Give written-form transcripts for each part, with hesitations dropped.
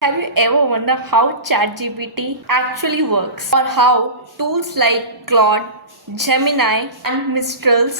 Have you ever wondered how ChatGPT actually works? Or how tools like Claude, Gemini, and Mistral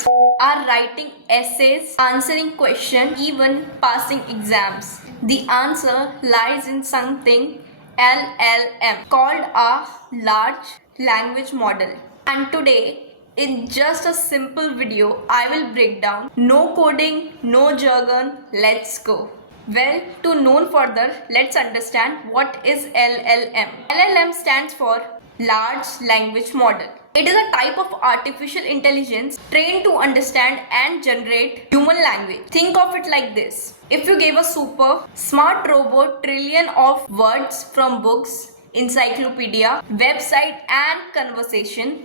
are writing essays, answering questions, even passing exams? The answer lies in something LLM called a large language model. And today, in just a simple video, I will break down no coding, no jargon, let's go. Well, to know further, let's understand what is LLM. LLM stands for Large Language Model. It is a type of artificial intelligence trained to understand and generate human language. Think of it like this. If you gave a super smart robot trillion of words from books, encyclopedia, website and conversation,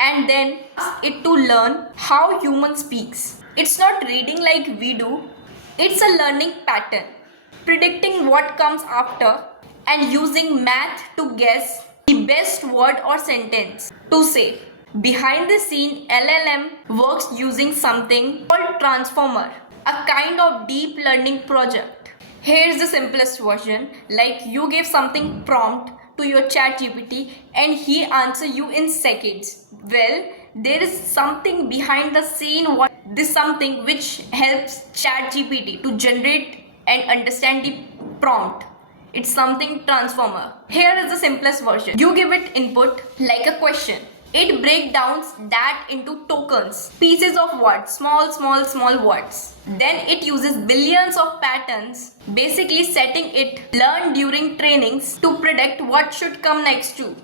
and then ask it to learn how human speaks. It's not reading like we do, it's a learning pattern, predicting what comes after and using math to guess the best word or sentence to say. Behind the scene, LLM works using something called Transformer, a kind of deep learning project. Here's the simplest version, like you give something prompt to your chat GPT and he answer you in seconds. Well, there is something behind the scene, what this something which helps chat GPT to generate and understand the prompt. It's something transformer. Here is the simplest version. You give it input like a question. It breaks down that into tokens, pieces of words, small words. Then it uses billions of patterns, basically setting it learned during trainings to predict what should come next to.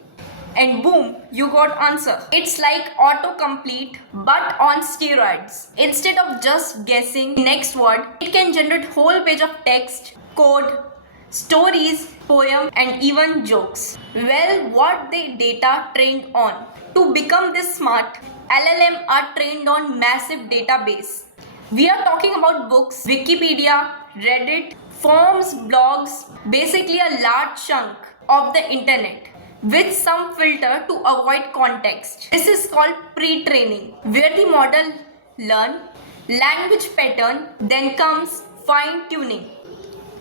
And boom, you got answer. It's like autocomplete but on steroids. Instead of just guessing next word, it can generate whole page of text, code, stories, poem and even jokes. Well, what the data trained on? To become this smart, LLM are trained on massive database. We are talking about books, Wikipedia, Reddit, forums, blogs, basically a large chunk of the internet with some filter to avoid context. This is called pre-training, where the model learn language pattern, then comes fine-tuning,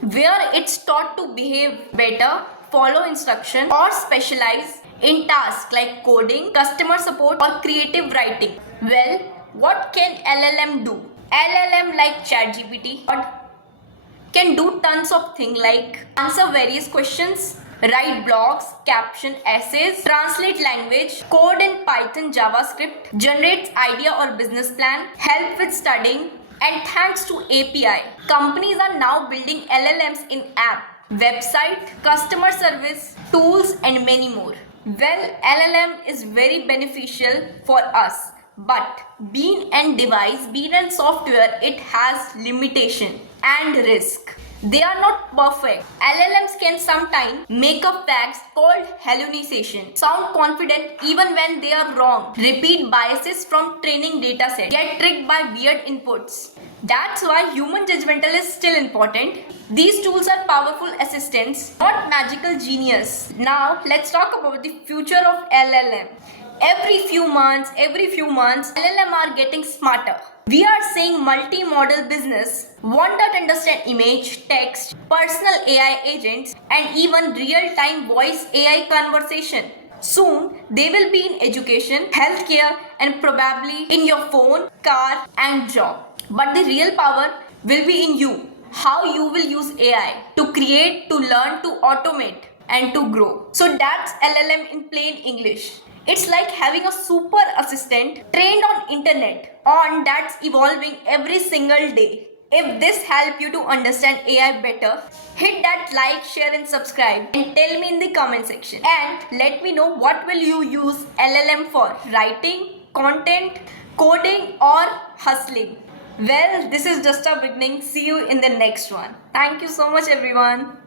where it's taught to behave better, follow instruction or specialize in tasks like coding, customer support or creative writing. Well, what can LLM do? LLM like ChatGPT can do tons of things like answer various questions, write blogs, caption essays, translate language, code in Python, JavaScript, generates idea or business plan, help with studying, and thanks to API, companies are now building LLMs in app, website, customer service, tools, and many more. Well, LLM is very beneficial for us, but being a device, being a software, it has limitation and risk. They are not perfect. LLMs can sometimes make up facts called hallucination, sound confident even when they are wrong, repeat biases from training dataset, get tricked by weird inputs. That's why human judgmental is still important. These tools are powerful assistants, not magical genius. Now let's talk about the future of LLM. Every few months, LLM are getting smarter. We are seeing multi-model business, one that understand image, text, personal AI agents, and even real-time voice AI conversation. Soon, they will be in education, healthcare, and probably in your phone, car, and job. But the real power will be in you. How you will use AI to create, to learn, to automate, and to grow. So that's LLM in plain English. It's like having a super assistant trained on internet on that's evolving every single day. If this helped you to understand AI better, hit that like, share and subscribe and tell me in the comment section. And let me know what will you use LLM for, writing, content, coding or hustling. Well, this is just a beginning. See you in the next one. Thank you so much everyone.